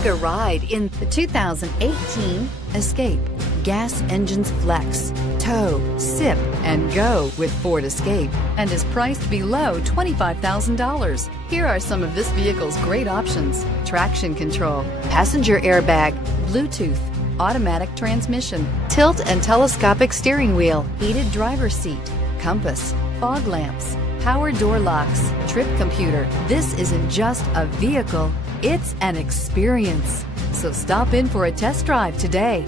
Take a ride in the 2018 Escape. Gas engines flex, tow, sip, and go with Ford Escape, and is priced below $25,000. Here are some of this vehicle's great options: traction control, passenger airbag, Bluetooth, automatic transmission, tilt and telescopic steering wheel, heated driver's seat, compass, fog lamps, power door locks, trip computer. This isn't just a vehicle, it's an experience. So stop in for a test drive today.